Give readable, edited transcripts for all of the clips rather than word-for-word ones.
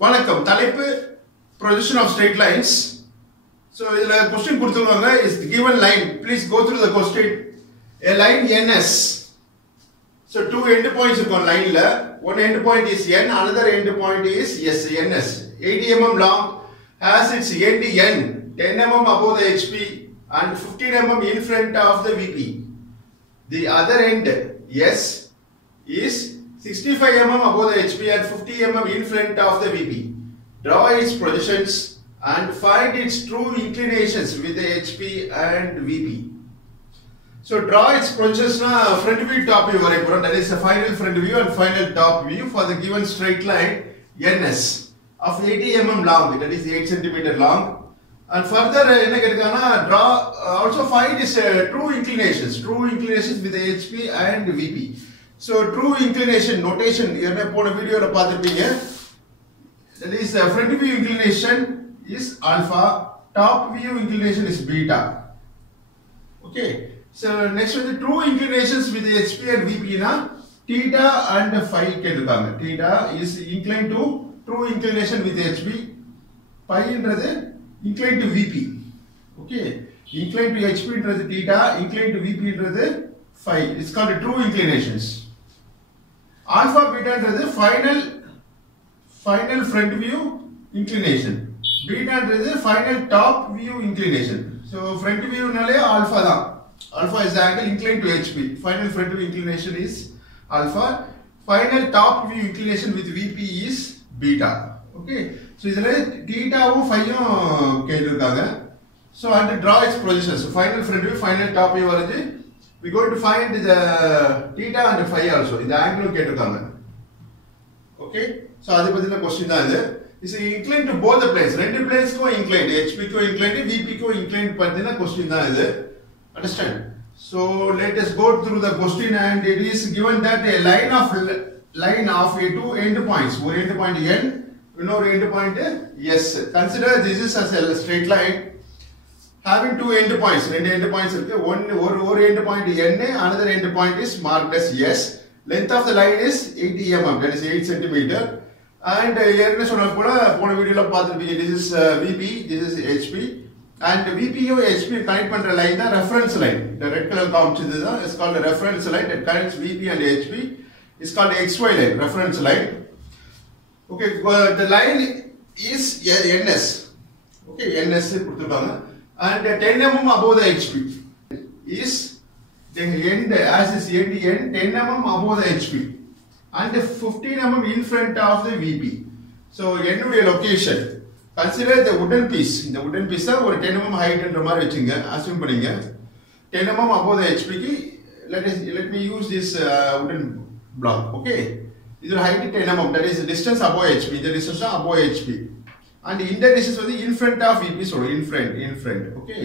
வணக்கம் தலைப்பு projection of straight lines. So இதுல question கொடுத்திருக்காங்க is the given line. Please go through the question. A line NS. So two end points இருக்கும் lineல. One end point is N, another end point is S, NS. 80 mm long has its end N, 10 mm above the HP and 15 mm in front of the VP. The other end S is 65 mm above the HP and 50 mm in front of the VP. Draw its projections and find its true inclinations with the HP and VP. So draw its projections front view, top view. That is the final front view and final top view for the given straight line NS of 80 mm long. That is 8 cm long. And further, draw also find its true inclinations with the HP and VP. So true inclination notation, video that is front view inclination is alpha, top view inclination is beta. Okay, so next one, the true inclinations with the HP and VP na theta and phi kedukanga. Theta is inclined to true inclination with the HP, phi endrathu inclined to VP. Okay, inclined to HP endrathu theta, inclined to VP endrathu phi. It's called the true inclinations. Alpha beta endrathu final front view inclination. Beta endrathu final top view inclination. So front view nale alpha da. Alpha is the angle inclined to HP. Final front view inclination is alpha. Final top view inclination with VP is beta. Okay. So idhula theta um phi um kelirukanga. So and draw its projections. So final front view, final top view varudhu. We going to find the theta and phi also. The angle kelirukanga. Okay. So adhe pathina question da idu. Is inclined to both the planes. Rendu planes ko inclined, HP ko inclined, VP ko inclined pathina question da idu. Understand? So let us go through the question, and it is given that a line of a two end points. One end point N, another end point S. Consider this is as a straight line having two end points. Two end points. One end point N, another end point is marked as S. Length of the line is 80 mm. That is 8 centimeter. And this is VP. This is HP. And VP and HP connect பண்ற line the reference line. The red color காமிச்சது is called the reference line that connects VP and HP. Is called the XY line, reference line. Okay, the line is NS. Okay, NS கொடுத்திருக்காங்க. And 10 mm above the HP is the end as is end 10 mm above the HP and 15 mm in front of the VP. So என்னுடைய location. Consider the wooden piece. இந்த wooden piece ஒரு 10 mm height என்ற மாதிரி வெச்சுங்க. assume பண்ணீங்க 10 mm above the HP க்கு let me use this wooden block. Okay, இதோட height 10 mm, that is distance above HP. The distance above HP and in the distance வந்து in front of VP, so in front. Okay,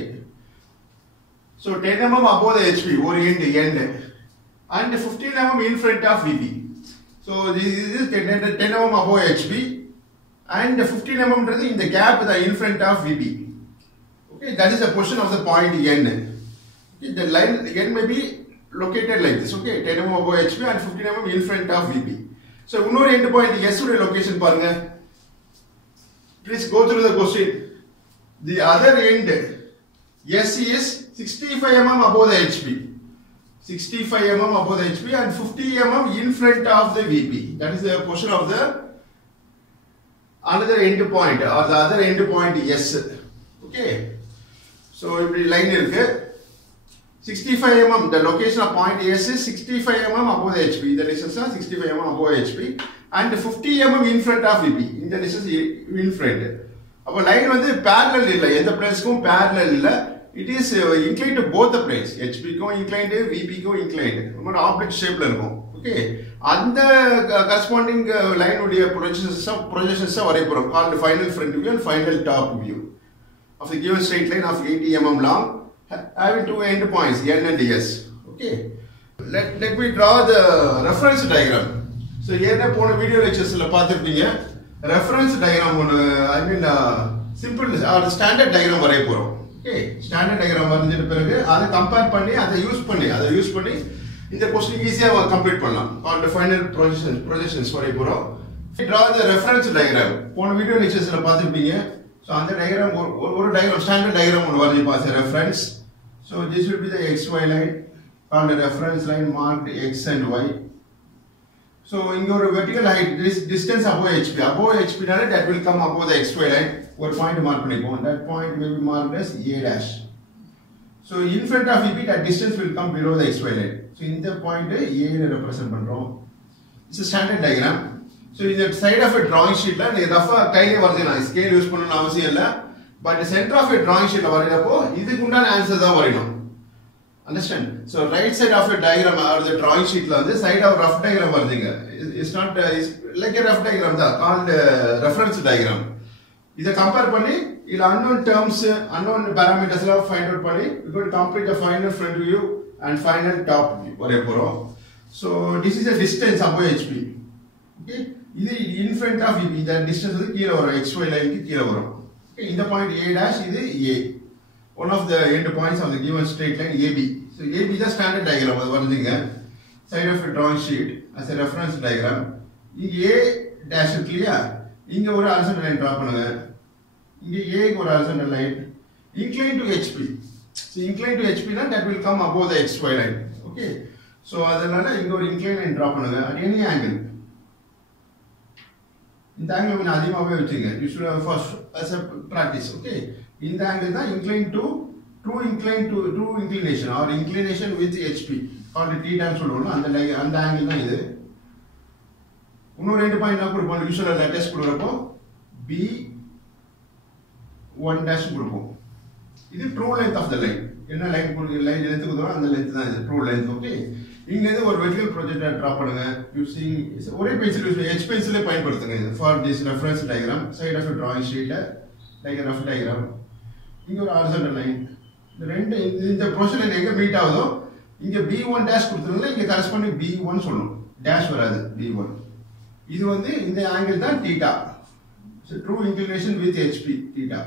so 10 mm above the HP or end and 15 mm in front of VP. So this is 10 mm above HP and 15 mm in the gap in front of VP. Okay, that is the position of the point N. Okay, the line N may be located like this. Okay, 10 mm above HP and 15 mm in front of VP. So another end point S location paranga. Please go through the question. The other end S is 65 mm above the HP. 65 mm above the HP and 50 mm in front of the VP. That is the position of the another end point or the other end point S. Okay. So இப்படி line இருக்கு. 65 mm, the location of point S is 65 mm above the HP. The distance is 65 mm above HP and 50 mm in front of VP. In the distance in front. அப்ப line வந்து parallel இல்ல, எந்த planesக்கும் parallel இல்ல. It is inclined to both the planes. HP க்கும் inclined, VP க்கும் inclined. நம்ம oblique shapeல இருக்கும். Okay, அந்த corresponding line உடைய projections வரைய போறோம். Called final front view and final top view of the given straight line of 80 mm long having two end points N and S. Okay, let me draw the reference diagram. So ஏற்கனவே போன video லெக்சர்ஸ்ல பார்த்திருப்பீங்க. reference diagram I mean simple or standard diagram வரைய போறோம். Okay, standard diagram வரைஞ்சிட்ட பிறகு அதை compare பண்ணி அதை use பண்ணி இந்த क्वेश्चन ஈஸியா கம்ப்ளீட் பண்ணலாம். Called final projections வரைய போறோம். Draw the reference diagram. போன வீடியோ லெக்சர்ஸ்ல பார்த்திருப்பீங்க. So அந்த diagram ஒரு diagram standard diagram ஒன்னு வரைஞ்சி pass reference. So this will be the xy line called the reference line marked x and y. So இங்க ஒரு vertical height this distance above HP. Above HP நால that will come above the xy line. ஒரு point mark பண்ணிப்போம். That point may be marked as a dash. So in front of VP that distance will come below the xy line. So இந்த point A ல represent பண்றோம். It's a standard diagram. So in the side of a drawing sheet la நீ Rafah கையிலே வரையலாம். Scale use பண்ணனும் அவசியம் இல்ல. But the center of a drawing sheet la வரையறப்போ இதுக்கு உண்டான ஆன்சர் தான் வரையணும். Understand? So right side of a diagram or the drawing sheet la வந்து side of rough diagram வருதுங்க. It's not it's like a rough diagram தான் called reference diagram. இத compare பண்ணி இல்ல unknown terms unknown parameters la find out பண்ணி we going to complete the final front view and final top view வரைய போறோம். So this is a distance above HP. Okay, இது in front of VP the distance வந்து கீழ வரும் xy line க்கு கீழ வரும். Okay, இந்த point A dash இது A, one of the end points of the given straight line AB. So AB is the standard diagram அது வருதுங்க. Side of a drawing sheet as a reference diagram. இங்க A dash இருக்கு இல்லையா, இங்க ஒரு horizontal line draw பண்ணுங்க. இங்க A க்கு ஒரு horizontal line inclined to HP. So inclined to HP na that will come above the xy line. Okay, so அதனால இங்க ஒரு inclined line draw பண்ணுங்க at any angle. இந்த angle கொஞ்சம் அதிகமாவே வச்சுங்க. You should have first as a practice. Okay, இந்த angle தான் inclined to true inclination or inclination with HP called theta ன்னு சொல்லுவோம். அந்த angle தான் இது. இன்னும் ரெண்டு பாயிண்ட் நான் கொடுப்போம். யூசுவலா லேட்டஸ்ட் கொடுக்கறப்போ B1 dash கொடுப்போம். இது true length of the line. என்ன லைன் லைன் லெந்த் கொடுத்தோம் அந்த லெந்த் தான் இது true length. Okay, இங்க இருந்து ஒரு vertical projector டிரா பண்ணுங்க using ஒரே பென்சில் யூஸ் H பென்சிலே பயன்படுத்துங்க இது for this reference diagram side of a drawing sheet like a rough diagram. இங்க ஒரு horizontal line இந்த ரெண்டு இந்த ப்ரொசீஜர் லைன் எங்க மீட் ஆகுதோ இங்க B1 dash கொடுத்துருந்தா இங்க கரெஸ்பாண்டிங் B1 சொல்லணும், டேஷ் வராது B1. இது வந்து இந்த ஆங்கிள் தான் theta. So true inclination with HP theta.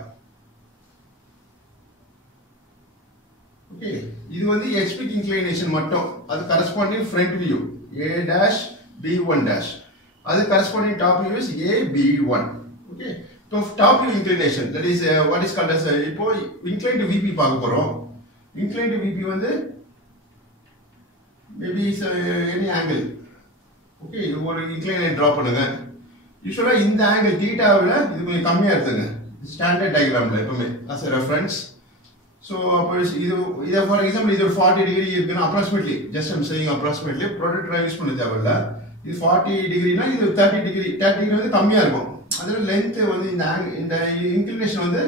Okay, இது வந்து HP inclination மட்டும், அது corresponding front view A dash B1 dash, அது corresponding top view is A B1. Okay, so top view inclination that is what is called as இப்போ inclined to VP பார்க்க போறோம். Inclined to VP வந்து maybe is any angle. Okay, இது ஒரு inclined line draw பண்ணுங்க. யூசுவலா இந்த angle theta விட இது கொஞ்சம் கம்மியா இருக்குங்க ஸ்டாண்டர்ட் டயகிராம்ல எப்பவுமே as a reference. So இது for example இது 40 degree இருக்குன்னா approximately just I'm saying approximately protractor use பண்ண தேவையில்ல. இது 40 டிகிரினா இது 30 டிகிரி வந்து கம்மியா இருக்கும். அதோட லெந்த் வந்து இந்த inclination வந்து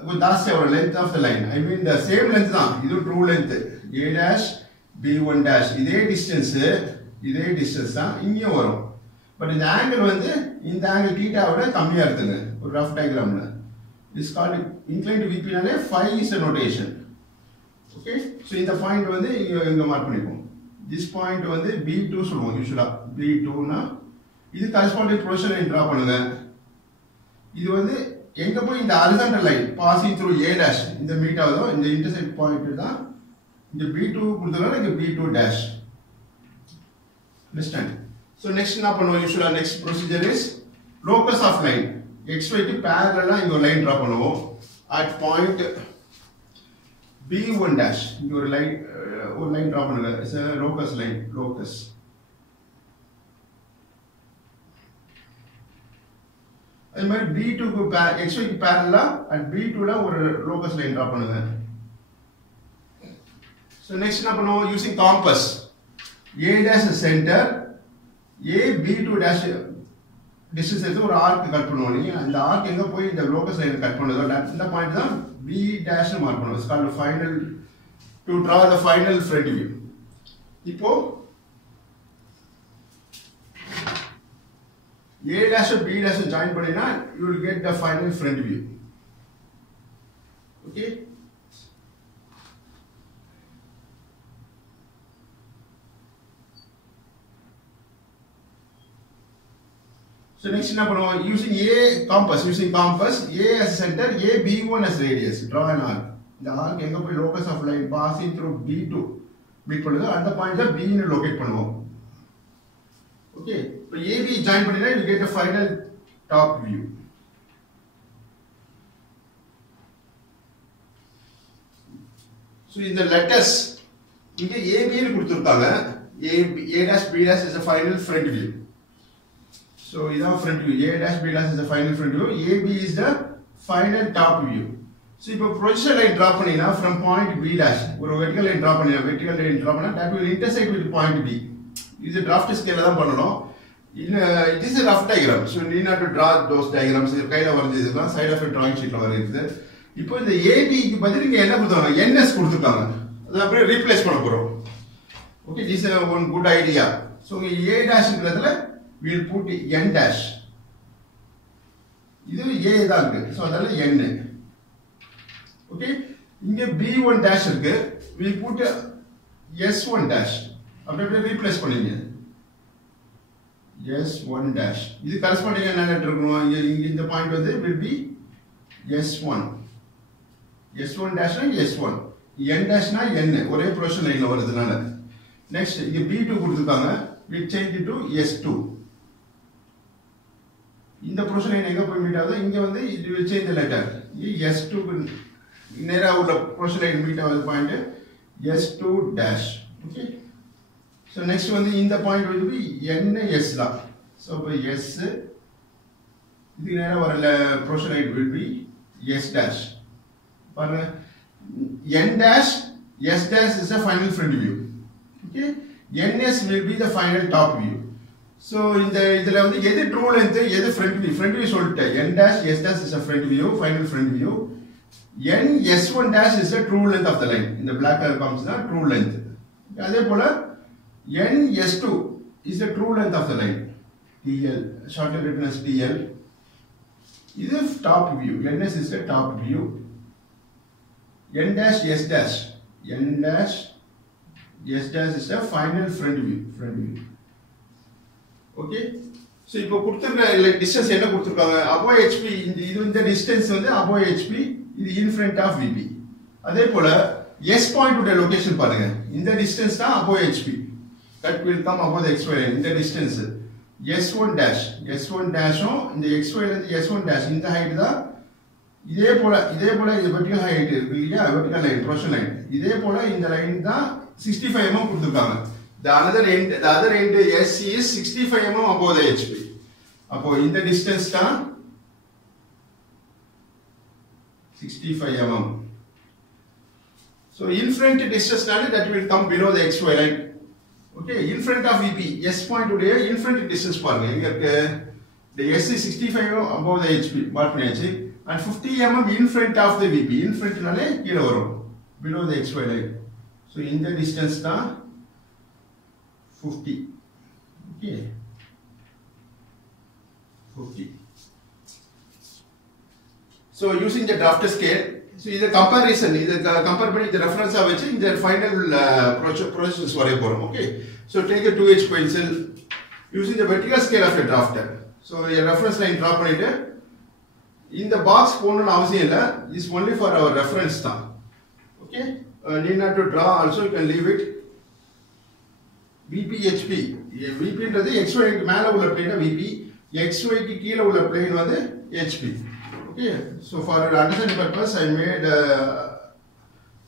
கொஞ்சம் ஜாஸ்தியா வரும் length of the line. I mean the same length தான், இது true length A dash B1 dash இதே distance தான் இங்கேயும் வரும். பட் இந்த angle வந்து இந்த angle theta விட கம்மியா இருக்குங்க ஒரு rough diagramல. This is called inclined to VP நாலே phi is a notation. Okay, so இந்த point வந்து இங்க மார்க் பண்ணிப்போம். This point வந்து B2 சொல்லுவோம் யூசுவலா. B2 னா இது corresponding position line draw பண்ணுங்க. இது வந்து எங்க போய் இந்த horizontal line passing through A dash இந்த மீட் ஆகுதோ இந்த intersect point தான் இந்த B2 கொடுத்தனால இங்க B2 dash. Understand? So next என்ன பண்ணுவோம் யூசுவலா next procedure is locus of line. XY க்கு parallel இங்க ஒரு லைன் டிரா பண்ணுவோம் at point B1 dash. இங்க ஒரு லைன் டிரா பண்ணுங்க. It's a locus line, locus. அதே மாதிரி B2 க்கு XY க்கு parallel at B2 ல ஒரு locus லைன் டிரா பண்ணுங்க. So next என்ன பண்ணுவோம் using compass. A dash center, A B2 dash distance எடுத்து ஒரு ஆர்க் கட் பண்ணுவோம். நீங்க அந்த ஆர்க் எங்க போய் இந்த லோகஸ் லைன் கட் பண்ணுதோ இந்த பாயிண்ட் தான் B dash னு மார்க் பண்ணுவோம். It's called final to draw the final front view. இப்போ A dash and B dash join பண்ணினா you will get the final front view. Okay, so next என்ன பண்ணுவோம் using compass A as center, A B1 as radius, draw an arc. இந்த arc எங்க போய் locus of line passing through B2 meet பண்ணுதோ அந்த point தான் B ன்னு locate பண்ணுவோம். Okay, இப்போ AB join பண்ணினா you get a final top view. So in the letters இங்க AB னு கொடுத்திருக்காங்க. A dash B dash is a final front view. So இதான் front view. A dash B dash is the final front view. AB is the final top view. So இப்போ projection line draw பண்ணினா from point B dash ஒரு vertical line draw பண்ணா that will intersect with point B. இது draft scale தான் பண்ணனும். It is a rough diagram. So you need not to draw those diagrams. இது கையில வரைஞ்சதுதான் side of a drawing sheetல வரையுது. இப்போ இந்த AB க்கு பதிலா இங்க என்ன கொடுத்தாங்க? NS கொடுத்திருக்காங்க. அத அப்படியே ரீப்ளேஸ் பண்ண போறோம். Okay, this is one good idea. So A dash ங்கறதுல we will put N dash. இது A தான் இருக்கு. So அதனால N. Okay, இங்க B1 dash இருக்கு. We put S1 dash. அப்படியே ரீப்ளேஸ் பண்ணுங்க. S1 dash. இது கரஸ்பாண்டிங் என்ன எடுத்துக்கணும்? இங்க இந்த பாயிண்ட் வந்து will be S1. S1 dash னா S1. N dash னா N. ஒரே ப்ரொஜெக்ஷன் லைன்ல வருதுனால. Next, இங்க B2 கொடுத்திருக்காங்க. We change it to S2. இந்த ப்ரொஜெக்ஷன் லைன் எங்க போய் மீட் ஆகுது? இங்க வந்து it will change the letter. S2 நேரா உள்ள ப்ரொஜெக்ஷன் லைன் மீட் ஆகுது point S2 dash. Okay. So next வந்து இந்த பாயிண்ட் will be NS தான். So S இது நேரா வரல projection line will be S dash. பாருங்க N dash S dash is the final front view. Okay, NS will be the final top view. So இதுல வந்து எது true length எது front view சொல்லிட்டேன். N dash S dash is a front view, final front view. N S1 dash is the true length of the line. இந்த black color comes the true length. அதே போல N S2 is the true length of the line. TL shortly written as TL. இது top view. NS is the top view. N dash S dash. N dash S dash is the final front view. Okay. So இப்போ கொடுத்திருக்க distance என்ன கொடுத்திருக்காங்க? above HP இந்த distance வந்து above HP இது in front of VP. அதே போல S point உடைய லொகேஷன் பாருங்க. இந்த distance தான் above HP. That will come above the XY line. இந்த distance S1 dash. S1 dash இந்த XY ல இருந்து S1 dash இந்த height தான். இதே போல இது vertical height இருக்கு இல்லையா? vertical line, projection line. இதே போல இந்த லைன் தான் 65 mm கொடுத்திருக்காங்க. The other end S is 65 mm above the HP. அப்போ இந்த distance தான் 65 mm. So in front distance that will come below the XY line. Okay, in front of VP S point உடைய in front distance பாருங்க. இங்க இருக்கு the S is 65 mm above the HP mark பண்ணியாச்சு. And 50 mm in front of the VP. In front நாலே கீழ வரும் below the XY line. So இந்த distance தான் 50. Okay, 50. So using the drafter scale, so இது comparison, இது compare பண்ணி இந்த reference வச்சு இந்த final projections வரைய போறோம். Okay, so take a 2H pencil using the vertical scale of a drafter. So a reference line draw பண்ணிட்டு இந்த box போடணும்னு அவசியம் இல்ல, is only for our reference தான். Okay, need not to draw, also you can leave it. VP HP, VP ன்றது XY க்கு மேல உள்ள plane VP, XY க்கு கீழ உள்ள plane வந்து HP. Okay, so for your understanding purpose I made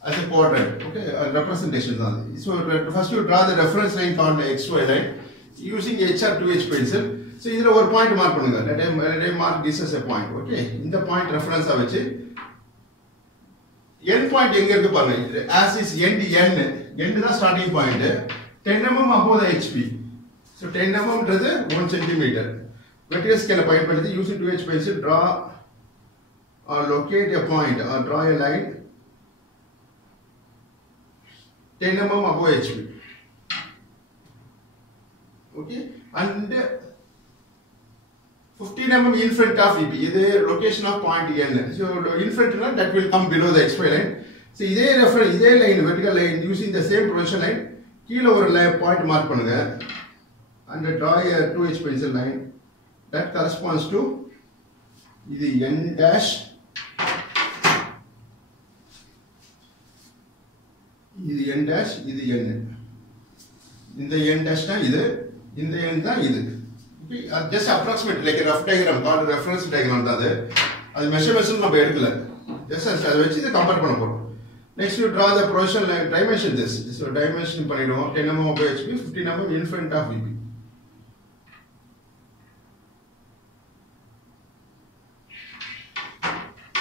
as a quadrant. Okay, a representation. So first you draw the reference line called the XY line using HR2H pencil. So இதுல ஒரு point mark பண்ணுங்க. Let me mark this as a point. Okay, இந்த point reference ஆ வச்சு end point எங்க இருக்கு பாருங்க. As is end தான் starting point. 10 mm above the HP. So 10 mm ன்றது 1 cm. Vertical scale பயன்படுத்தி using 2H pencil draw or locate a point or draw a line 10 mm above HP. Okay, and 15 mm in front of VP. This is the location of point N. So in front that will come below the XY line. So this reference, this line, vertical line, using the same projection line, கீழ ஒரு point mark பண்ணுங்க and draw a 2H pencil line that corresponds to இது N dash, இது N dash, இது N. இந்த N dash தான் இது, இந்த N தான் இது. Okay, just approximate like a rough diagram called reference diagram தான் அது measurements நம்ம எடுக்கல just அதை வச்சு இத கம்பேர் பண்ண போறோம். Next you draw the position line dimension this. So dimension பண்ணிடுவோம் 10 mm above HP 15 mm in front of VP.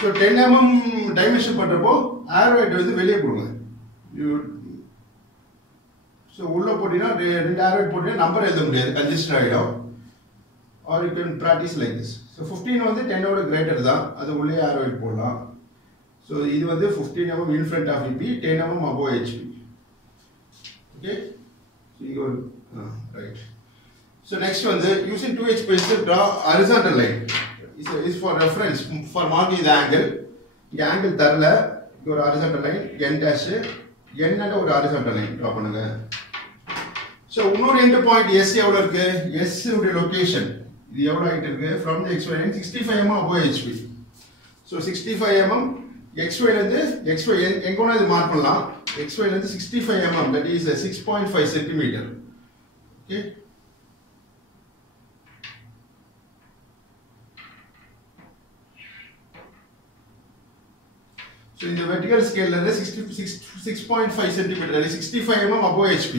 So 10 mm dimension பண்றப்போ arrow head வந்து வெளியே போடுங்க. So உள்ள போடினா ரெண்டு arrow head போடினா நம்பர் எழுத முடியாது congested ஆயிடும். Or you can practice like this. So 15 வந்து 10 ஓட greater தான் அது உள்ளே arrow head போடலாம். So இது வந்து 15 mm in front of VP 10 mm above HP. Okay, so you go right. So next one using 2H pencil draw horizontal line. Is for reference for marking the angle. The angle தரல ஒரு horizontal line n dash n அட ஒரு horizontal line draw பண்ணுங்க. So இன்னொரு end point S எவ்வளவு இருக்கு? S உடைய location இது எவ்வளவு ஹைட் இருக்கு? From the XY line 65 mm above HP. So 65 mm XY ல இருந்து XY எங்கோனா இது மார்க் பண்ணலாம். XY ல இருந்து 65 mm that is 6.5 cm. Okay. So in the vertical scale la 6.5 cm that is 65 mm above HP.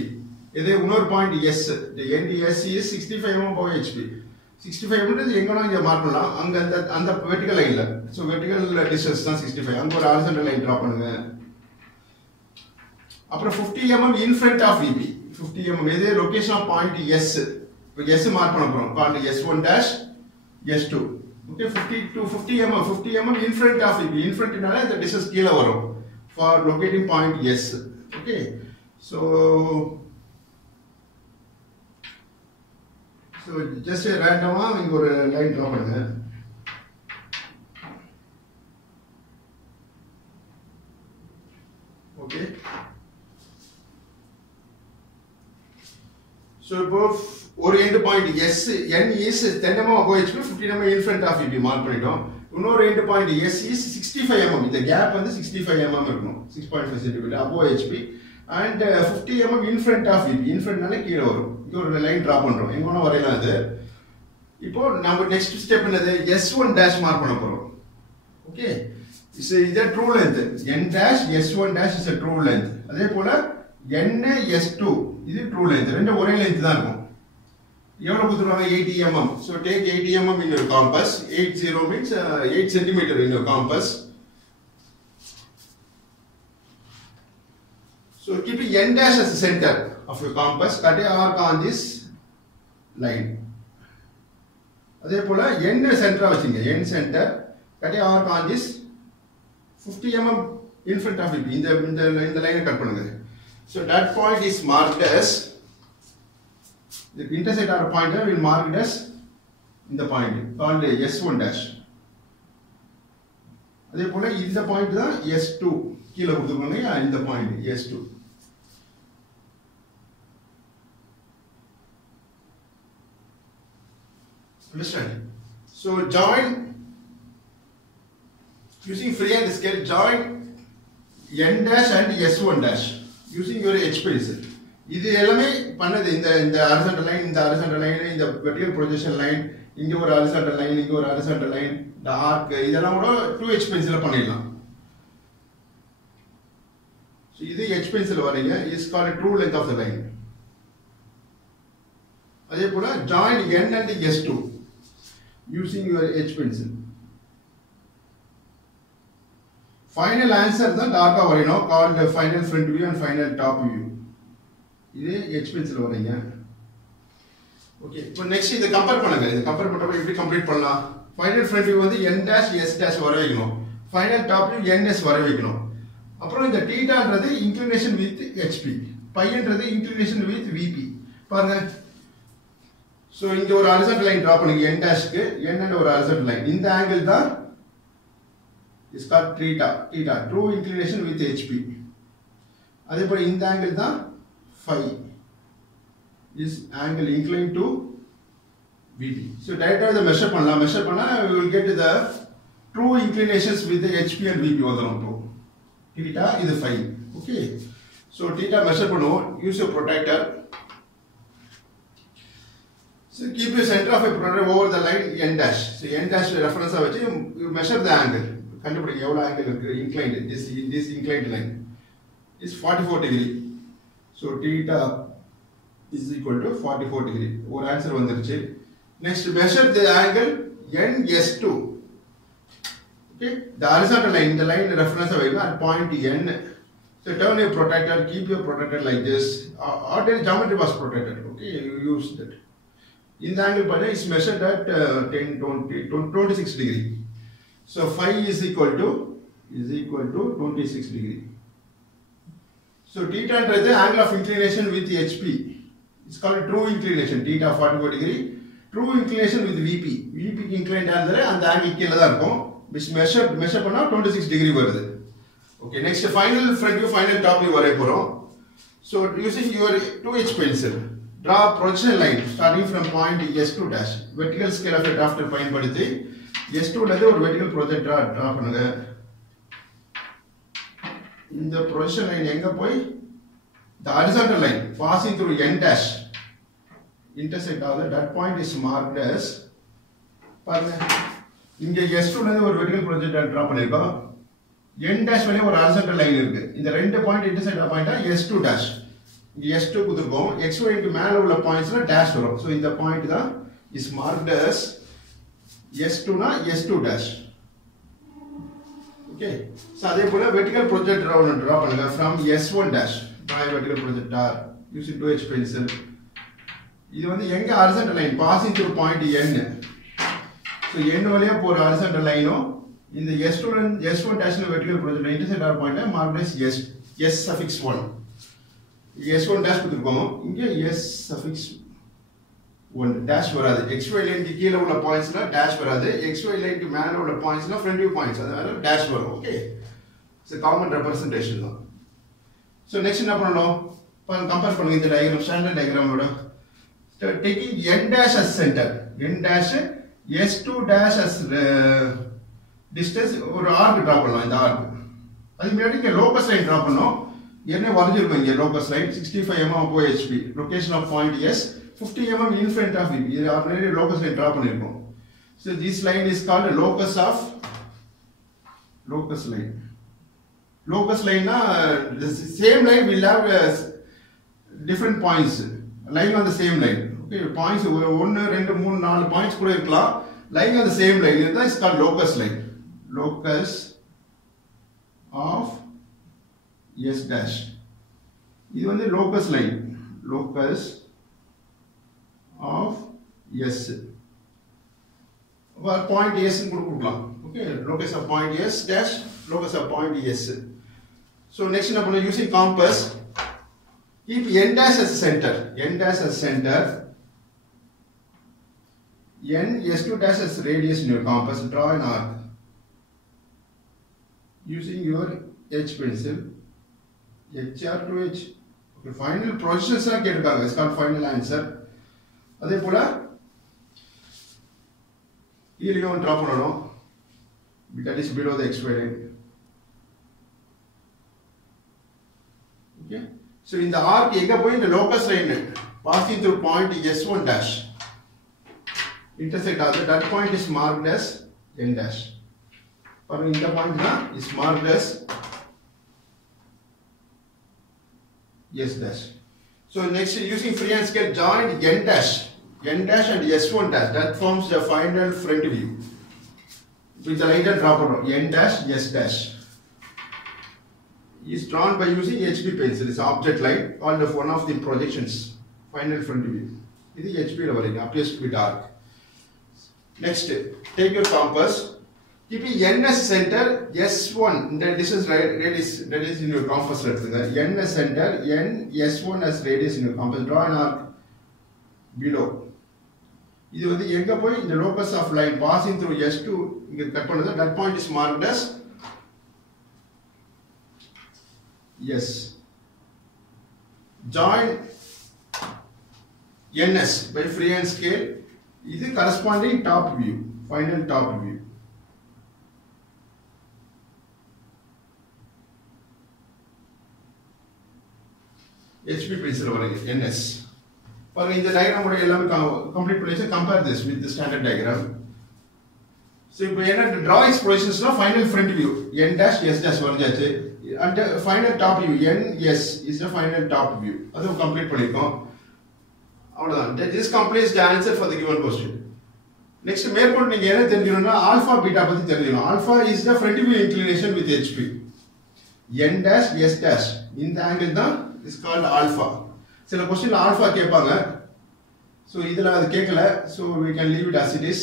இது இன்னொரு point S. The end S is 65 mm above HP. 65 mm எங்கனா இங்க மார்க் பண்ணலாம். அங்க அந்த வெர்டிகல் லைன்ல. So vertical distance தான் 65. அங்க ஒரு horizontal line draw பண்ணுங்க. அப்புறம் 50 mm in front of VP. 50 mm இது location of point S. இப்போ S மார்க் பண்ண போறோம். Point S1 dash S2. Okay, 50 mm in front of VP. In front னால the distance கீழ வரும் for locating point S. Okay, so just a random இங்க ஒரு line draw பண்ணுங்க. Okay, so above ஒரு end point S n is 10 mm above HP 15 mm in front of VP mark பண்ணிட்டோம். இன்னொரு end point S is 65 mm. இந்த gap வந்து 65 mm இருக்கணும். 6.5 cm above HP and 50 mm in front of VP. in front னால கீழ வரும். இங்க ஒரு லைன் டிரா பண்றோம். எங்கோனா வரையலாம் அது. இப்போ நம்ம நெக்ஸ்ட் ஸ்டெப் என்னது? S1 dash மார்க் பண்ண போறோம். ஓகே, இது true length. n dash S1 dash is a true length. அதே போல n S2 இது ட்ரூ லெந்த். ரெண்டு ஒரே லெந்த் தான் இருக்கும். எவ்வளவு கொடுத்துருவாங்க? 80 mm. So take 80 mm in your compass. 80 means 8 cm in your compass. So keeping n dash as the center of your compass, cut a arc on this line. அதே போல n center வச்சுங்க. n center, cut a arc on this 50 mm in front of it. இந்த லைனை cut பண்ணுங்க. So that point is marked as the intersect or pointer will mark it as in the point called S1 dash. அதே போல இந்த point தான் S2 கீழ கொடுத்துருக்காங்க. இந்த point S2. Understand? So join using freehand scale. Join n dash and S1 dash using your H pencil. இது எல்லாமே பண்ணது இந்த horizontal line, இந்த horizontal line, இந்த vertical projection line, இங்க ஒரு horizontal line, இங்க ஒரு horizontal line, the arc இதெல்லாம் கூட 2H pencil பண்ணிடலாம். So இது H pencil வரைங்க is called true length of the line. அதே போல join n and S2 using your H pencil. Final answer தான் டார்க்கா வரையணும் called final front view and final top view. இது H pencil வரைங்க. ஓகே, இப்போ next இத compare பண்ணுங்க. இத கம்பேர் பண்றப்ப எப்படி கம்ப்ளீட் பண்ணலாம்? ஃபைனல் ஃப்ரண்ட் வியூ வந்து n dash s dash வர வைக்கணும். ஃபைனல் டாப் வியூ ns வர வைக்கணும். அப்புறம் இந்த தீட்டான்றது இன்க்ளினேஷன் வித் HP, பைன்றது இன்க்ளினேஷன் வித் VP. பாருங்க. சோ இங்க ஒரு ஹாரிசான்டல் லைன் டிரா பண்ணுங்க n dash க்கு. n என்ற ஒரு ஹாரிசான்டல் லைன். இந்த ஆங்கிள் தான் is called theta, true inclination with HP. அதே போல இந்த ஆங்கிள் தான் phi, is angle inclined to VP. So directly the measure பண்ணா we will get the true inclinations with the HP and VP வந்துரும். theta is phi. Okay, so theta measure பண்ணுவோம். Use your protractor. So keep your center of a protractor over the line n dash. So n dash reference வச்சு you measure the angle. கண்டுபிடிங்க எவ்வளவு angle இருக்கு inclined. This inclined line is 44 degree. So theta is equal to 44 degree. ஒரு answer வந்துருச்சு. Next measure the angle NS2. Okay, the horizontal line, the line reference at point N. So turn your protractor, keep your protractor like this. Ordinary geometry was protractor. Okay, you use that. In the angle is measured at 26 degree. So phi is equal to 26 degree. So theta is the angle of inclination with HP. It's called true inclination. Theta 44 degree. True inclination with VP. VP inclined and the angle kila da irukum. Which measure பண்ணா 26 degree வருது. Okay, next final front view, final top view வரைய போறோம். So using your 2H pencil, draw projection line starting from point S2 dash. Vertical scale of a drafter பயன்படுத்தி S2 ல ஒரு vertical projector draw பண்ணுங்க. இந்த projection line எங்க போய் the horizontal line passing through N dash intersect ஆகுது. That point is marked as பாருங்க இங்க S2 ல ஒரு vertical projector draw பண்ணிருக்கோம். N dash வழியா ஒரு horizontal line இருக்கு. இந்த ரெண்டு பாயிண்ட் intersect ஆன பாயிண்ட் S2 dash. இங்க S2 கொடுத்திருக்கோம். XY க்கு மேல உள்ள பாயிண்ட்ஸ்ல dash வரும். So இந்த பாயிண்ட் தான் is marked as S2 னா S2 dash. Okay. So அதே போல vertical projector ஒன்னு draw பண்ணுங்க from S1 dash. Draw a vertical projector using 2H pencil. இது வந்து எங்க horizontal line passing through point N. So N வழியா போற horizontal line in the S1 dash vertical projector intersect ஆற point marked as S suffix 1. S1 dash கொடுத்திருக்கோம். இங்க S suffix 1 dash வராது. XY line க்கு கீழ உள்ள பாயிண்ட்ஸ்ல dash வராது. XY line க்கு மேல உள்ள பாயிண்ட்ஸ்ல front view points அதனால dash வரும். Okay. It's a common representation தான். So next என்ன பண்ணனும்? கம்பேர் பண்ணுங்க இந்த diagram standard diagram ஓட. Taking N dash as center. N dash S2 dash as distance ஒரு arc draw பண்ணலாம் இந்த arc. அது முன்னாடி இங்க locus line draw பண்ணோம். என்ன வரைஞ்சிருக்கோம் இங்க locus line 65 mm above HP. Location of point S 50 mm in front of VP. இது already locus line draw பண்ணிருக்கோம். So this line is called locus line. Locus line na the same line will have different points lying on the same line. Okay, points 1 2 3 4 points கூட இருக்கலாம். Lying on the same line that is called locus line. Locus of S dash. இது வந்து locus line. Locus of S. Point S னு கொடுக்கலாம். Okay, locus of point S dash, locus of point S. So next என்ன பண்ணனும் using compass. Keep N dash as center. N dash as center. N S2 dash as radius in your compass. Draw an arc using your H pencil. HR to H. Okay, final projections are கேட்டிருக்காங்க. It's called final answer. அதே போல கீழேயும் draw பண்ணனும். That is below the XY line. Okay. So in the arc எங்க போய் இந்த locus line passing through point S1 dash intersect ஆகுது. That point is marked as N dash. பாருங்க இந்த பாயிண்ட் தான் is marked as S dash. So next using freehand scale join N dash and S1 dash. That forms the final front view. With the line draw பண்ணோம் N dash S dash is drawn by using HB pencil. It's object line called one of the projections. Final front view. This is HB ல வரைக்கும் appears to be dark. Next, take your compass. Keeping N as center, S1. This is radius in your compass. N as center, N S1 as radius in your compass. Draw an arc below. இது வந்து எங்க போய் இந்த locus of line passing through S2 இங்க cut பண்ணது. That point is marked as yes. Join NS by freehand scale. This is corresponding top view, final top view. HP pencil வரைக்கும் NS. பாருங்க இந்த டயக்ராம் கூட எல்லாமே கம்ப்ளீட் பண்ணிச்சு. Compare this with the standard diagram. So இப்போ என்ன draw its positionsனா final front view n dash s dash வரைஞ்சாச்சு. and final top view n s is the final top view. அது கம்ப்ளீட் பண்ணிருக்கோம். அவ்வளவுதான். this completes the answer for the given question. next மேற்கொண்டு நீங்க என்ன தெரிஞ்சுக்கணும்னா ஆல்பா பீட்டா பத்தி தெரிஞ்சுக்கணும். Alpha is the front view inclination with hp. n dash s dash இந்த ஆங்கிள் தான் is called alpha. சில क्वेश्चनல ஆல்பா கேட்பாங்க. சோ இதல அது கேட்கல. so we can leave it as it is.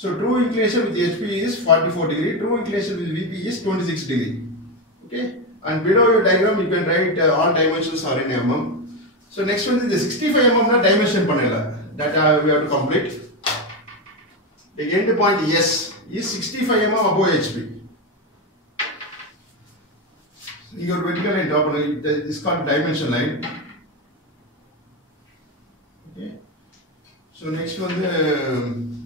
so true inclination with hp is 44 degree, true inclination with vp is 26 degree. Okay, and below your diagram you can write all dimensions are in mm. so next one is the 65 mm na dimension பண்ணல. that we have to complete. The end point S is 65 mm above HP. Your vertical line drop is called dimension line. Okay. So next one,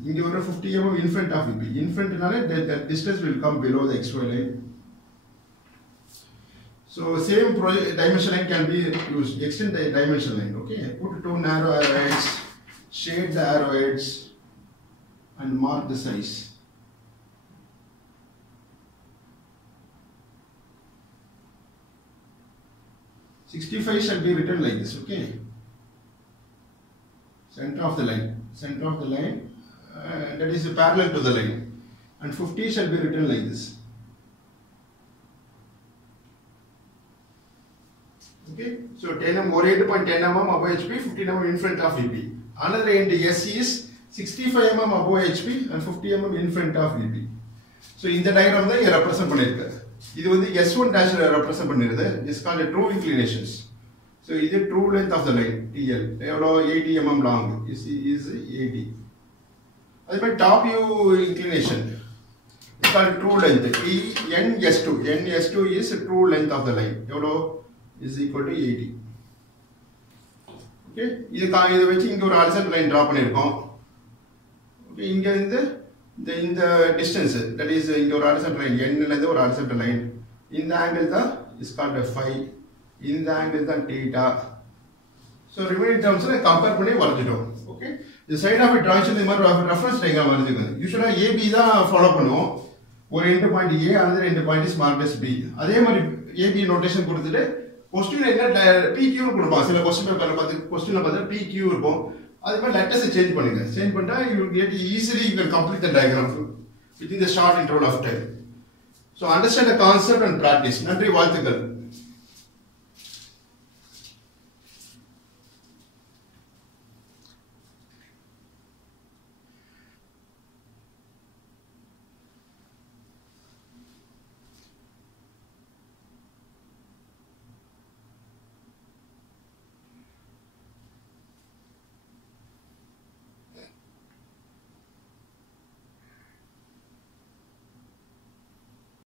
in the 50 mm in front of VP. In front, that distance will come below the XY line. So same dimension line can be used. Extend the dimension line. Okay. Put two narrow arrowheads, shade the arrowheads, and mark the size. "65" shall be written like this, okay? Center of the line, that is parallel to the line, and 50 shall be written like this. Okay, so 10 mm, or 8.10 mm above HP, 15 mm in front of VP. Another end S is 65 mm above HP and 50 mm in front of VP. So in the diagram தான் இங்க represent பண்ணிருக்கு. இது வந்து S1 dash represent பண்ணிருது. This is called a true inclinations. So இது true length of the line TL. எவ்வளோ 80 mm long is 80. அதே மாதிரி top view inclination. It's called true length. NS2. NS2 is true length of the line. எவ்வளோ is equal to 80. Okay. இதை வச்சு இங்க ஒரு horizontal line draw பண்ணிருக்கோம். இங்க இருந்து இந்த distance, that is இங்க ஒரு horizontal line, n ல இருந்து ஒரு horizontal line, இந்த angle தான் is called phi, இந்த angle தான் theta. so remaining terms ல கம்பேர் பண்ணி வரைஞ்சிட்டோம். okay, the side of a transition இந்த மாதிரி reference diagram வரைஞ்சுக்கோங்க. யூசுவலா AB தான் ஃபாலோ பண்ணுவோம். ஒரு end point A, another end point is marked as B. அதே மாதிரி AB நோட்டேஷன் கொடுத்துட்டு क्वेश्चन என்ன PQ னு கொடுப்பாங்க. சில क्वेश्चन பேப்பர்ல பார்த்தா PQ இருக்கும். அதே மாதிரி letters change பண்ணுங்க. Change பண்ணா you will get easily you can complete the diagram within the short interval of time. So understand the concept and practice. நன்றி, வாழ்த்துக்கள்.